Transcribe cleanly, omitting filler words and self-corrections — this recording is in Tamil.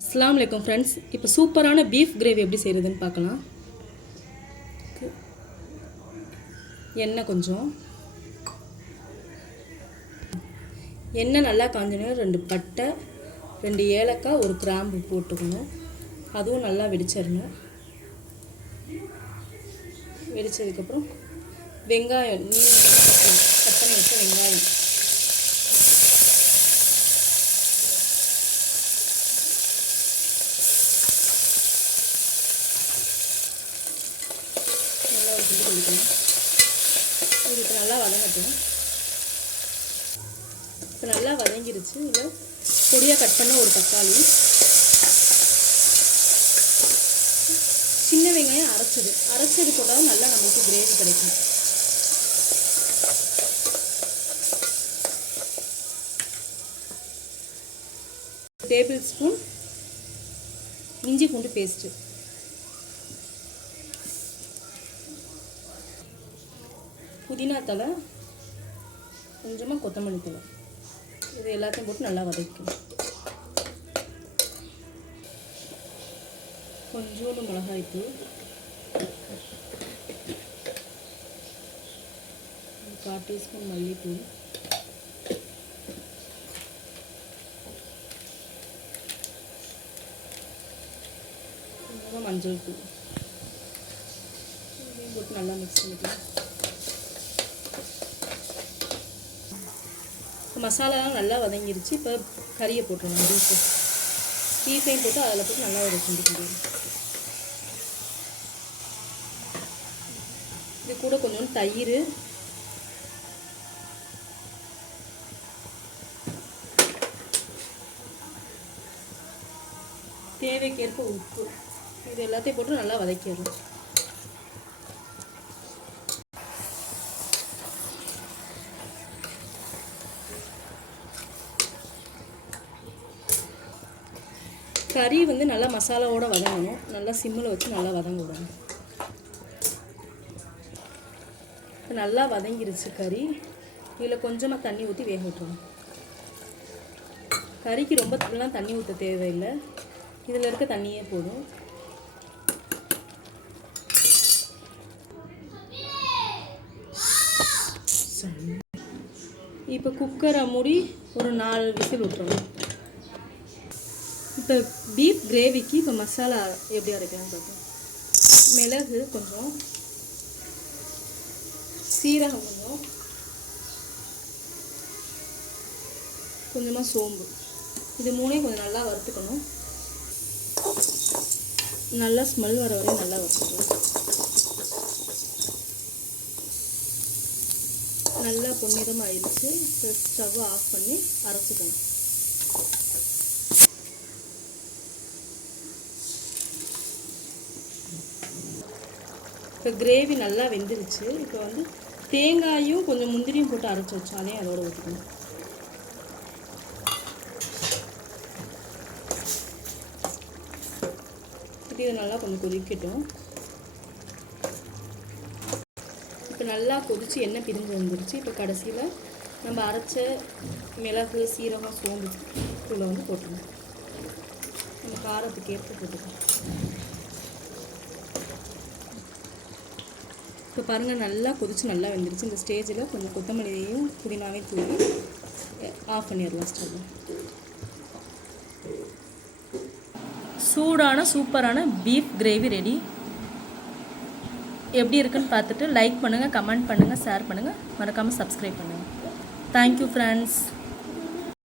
அஸ்ஸலாமு அலைக்கும் ஃப்ரெண்ட்ஸ். இப்போ சூப்பரான பீஃப் கிரேவி எப்படி செய்கிறதுன்னு பார்க்கலாம். எண்ணெய் கொஞ்சம், எண்ணெய் நல்லா காஞ்சணும். 2 பட்டை, 2 ஏலக்காய், 1 கிராம்பு போட்டுக்கணும். அதுவும் நல்லா வெடிச்சிடணும். வெடித்ததுக்கப்புறம் வெங்காயம், கட் பண்ணி வச்ச வெங்காயம், கொடுக்கணும். இது இப்போ நல்லா வதங்கட்டும். இப்போ நல்லா வதங்கிருச்சு. இதில் பொடியாக கட் பண்ண ஒரு தக்காளி, சின்ன வெங்காயம் அரைச்சது போட்டாலும் நல்லா நம்மளுக்கு கிரேவி கிடைக்கும். டேபிள் ஸ்பூன் இஞ்சி பூண்டு பேஸ்ட்டு, புதினா தலை, கொஞ்சமாக கொத்தமல்லி தலை, இது எல்லாத்தையும் போட்டு நல்லா வதக்கணும். கொஞ்சோண்டு மிளகாய்த்தூள், 1/4 டீஸ்பூன் மல்லித்தூள், கொஞ்சமாக மஞ்சள் தூள், இதையும் போட்டு நல்லா மிக்ஸ் பண்ணிக்கலாம். மசாலாலாம் நல்லா வதங்கிருச்சு. இப்போ கறியை போட்டுருவோம். பீஃபையும் போட்டு அதில் போட்டு நல்லா ஒரு கிண்டிக்கணும். இது கூட கொஞ்சோண்டு தயிர், தேவைக்கேற்ப உப்பு, இது எல்லாத்தையும் போட்டு நல்லா வதக்கிடணும். கறி நல்லா மசாலாவோடு வதங்கணும். நல்லா சிம்மில் வச்சு நல்லா வதங்க விடணும். இப்போ நல்லா வதங்கிருச்சு கறி. இதில் கொஞ்சமாக தண்ணி ஊற்றி வேக விட்டுருணும். கறிக்கு ரொம்ப தண்ணி ஊற்ற தேவையில்லை. இதில் இருக்க தண்ணியே போதும். இப்போ குக்கரை மூடி ஒரு 4 விசில் விட்டுறணும். இப்போ பீஃப் கிரேவிக்கு இப்போ மசாலா எப்படி அரைக்கலாம்னு பார்ப்போம். மிளகு கொஞ்சம், சீரகம் கொஞ்சம், கொஞ்சமாக சோம்பு, இது மூணையும் கொஞ்சம் நல்லா வறுத்துக்கணும். நல்லா ஸ்மெல் வர வரையும் நல்லா வறுத்துக்கணும். நல்லா பொன்னிறமாக ஆயிடுச்சு. இப்போ ஸ்டவ் ஆஃப் பண்ணி அரைச்சிக்கணும். இப்போ கிரேவி நல்லா வெந்துருச்சு. இப்போ தேங்காயும் கொஞ்சம் முந்திரியும் போட்டு அரைச்சி வச்சோம். அதையும் அதோட ஊற்றிக்கணும். இது நல்லா கொஞ்சம் கொதிக்கட்டும். இப்போ நல்லா கொதித்து எண்ணெய் பிரிஞ்சு வந்துருச்சு. இப்போ கடைசியில் நம்ம அரைச்ச மிளகு, சீரகம், சோம்பு தூளை போட்டுக்கணும். நம்ம காரத்துக்கு ஏற்ப போட்டுக்கணும். இப்போ பாருங்கள், நல்லா கொதிச்சு நல்லா வெந்துருச்சு. இந்த ஸ்டேஜில் கொஞ்சம் கொத்தமல்லியையும் புதினாவையும் தூவி ஆஃப் பண்ணிடலாம் ஸ்டவ். சூடான சூப்பரான பீஃப் கிரேவி ரெடி. எப்படி இருக்குன்னு பார்த்துட்டு லைக் பண்ணுங்கள், கமெண்ட் பண்ணுங்கள், ஷேர் பண்ணுங்கள், மறக்காமல் சப்ஸ்கிரைப் பண்ணுங்கள். Thank you friends.